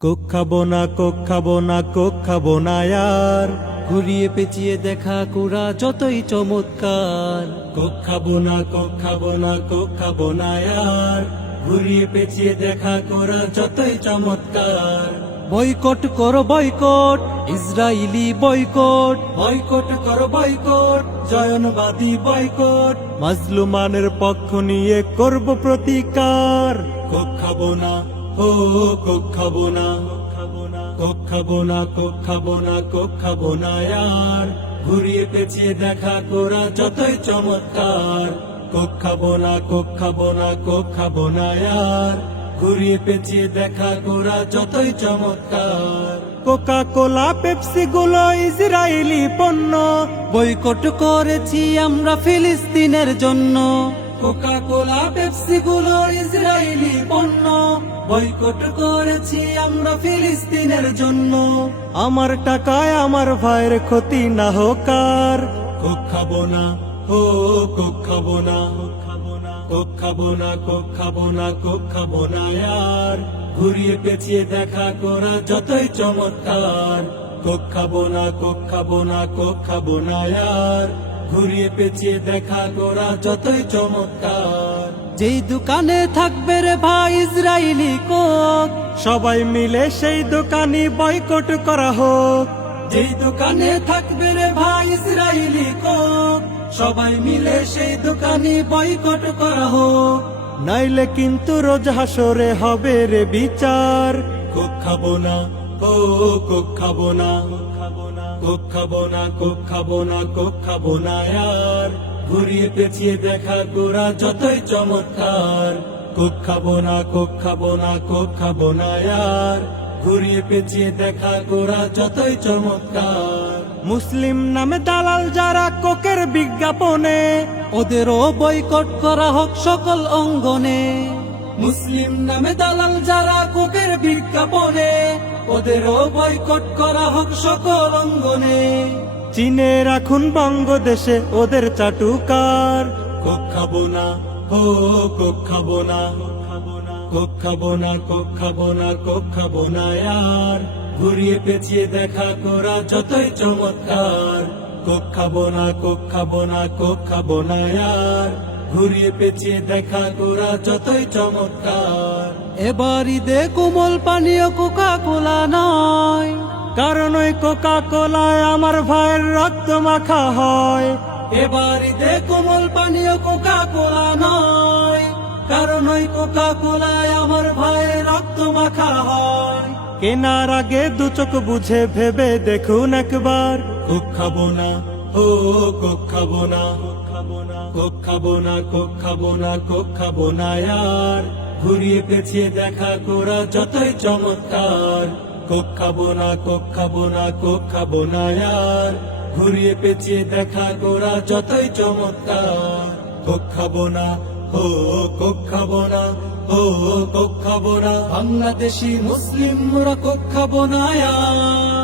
Coke খাবো না, Coke খাবো না, কোক খাবো না আর। ঘুরিয়ে পেঁচিয়ে দেখা কোরা যতই চমৎকার। কোক খাবো না, কোক খাবো না, কোক খাবো না আর। ঘুরিয়ে পেঁচিয়ে দেখা করা যতই চমৎকার। বয়কট করো বয়কট, ইসরায়েলি বয়কট। বয়কট করো বয়কট, জয়নবাদী বয়কট। মাজলুমানের পক্ষ নিয়ে করব প্রতিকার। কোক খাবো না, ও কোক খাবো না, কোক খাবো না, কোক খাবো না, কোক খাবো না আর। ঘুরিয়ে পেঁচিয়ে দেখা করা যতই চমৎকার। কোক খাবো না, কোক খাবো না, কোক খাবো না আর। ঘুরিয়ে পেঁচিয়ে দেখা করা যতই চমৎকার। কোকা কোলা পেপসি গুলো ইসরায়েলি পণ্য। বয়কট করেছি আমরা ফিলিস্তিনের জন্য। কোকা কোলা পেপসি গুলো ইসরায়েলি পণ্য। বয়কট করেছি আমরা ফিলিস্তিনের জন্য। আমার টাকায় আমার ভাইয়ের ক্ষতি না হোক আর। কোক খাবো না, ও কোক খাবো না, কোক খাবো না, কোক খাবো না, কোক খাবো না আর। ঘুরিয়ে পেঁচিয়ে দেখা করা যতই চমৎকার। কোক খাবো না, কোক খাবো না, কোক খাবো না আর। ঘুরিয়ে পেঁচিয়ে দেখা করা যতই চমৎকার। যেই দোকানে থাকবে রে ভাই ইসরায়েলি কোক, সবাই মিলে সেই দোকানই বয়কট করা হোক। যেই দোকানে থাকবে রে ভাই ইসরায়েলি কোক, সবাই মিলে সেই দোকানই বয়কট করা হোক। নাইলে কিন্তু রোজ হাসরে হবে রে বিচার। কোক খাবো না, ও কোক খাবো না, কোক খাবো না, কোক খাবো না, কোক খাবো না আর। ঘুরিয়ে পেঁচিয়ে দেখা করা যতই চমৎকার। কোক খাবো না, কোক খাবো না, কোক খাবো না আর। ঘুরিয়ে পেঁচিয়ে দেখা করা যতই চমৎকার। মুসলিম নামে দালাল যারা কোকের বিজ্ঞাপনে, ওদেরও বয়কট করা হোক সকল অঙ্গনে। মুসলিম নামে দালাল যারা কোকের বিজ্ঞাপনে, ওদেরও বয়কট করা হোক সকল অঙ্গনে। চীনে রাখুন বঙ্গদেশে ওদের চাটুকার। কোক খাবো না, ও কোক খাবো না, কোক খাবো না, কোক খাবো না, কোক খাবো না আর। ঘুরিয়ে পেঁচিয়ে দেখা করা যতই চমৎকার। কোক খাবো না, কোক খাবো না, কোক খাবো না আর। ঘুরিয়ে পেঁচিয়ে দেখা করা যতই চমৎকার। এবার ঈদে কোমল পানীয় কোকা কোলা নয়, কারণ ওই কোকা কোলায় আমার ভাইয়ের রক্ত মাখা হয়। এবার ঈদে কোমল পানীয় কোকা কোলা নয়, কারণ ওই কোকা কোলায় আমার ভাইয়ের রক্ত মাখা হয়। কেনার আগে দু চোখ বুঝে ভেবে দেখুন একবার। কোক খাবো না, ও কোক খাবো না, কোক খাবো না, কোক খাবো না, কোক খাবো না আর। ঘুরিয়ে পেঁচিয়ে দেখা করা যতই চমৎকার। কোক খাবো না, কোক খাবো না, কোক খাবো না আর। ঘুরিয়ে পেঁচিয়ে দেখা করা যতই চমৎকার। কোক খাবো না, ও কোক খাবো না, ও কোক খাবো না। বাংলাদেশি মুসলিমরা কোক খাবো না আর।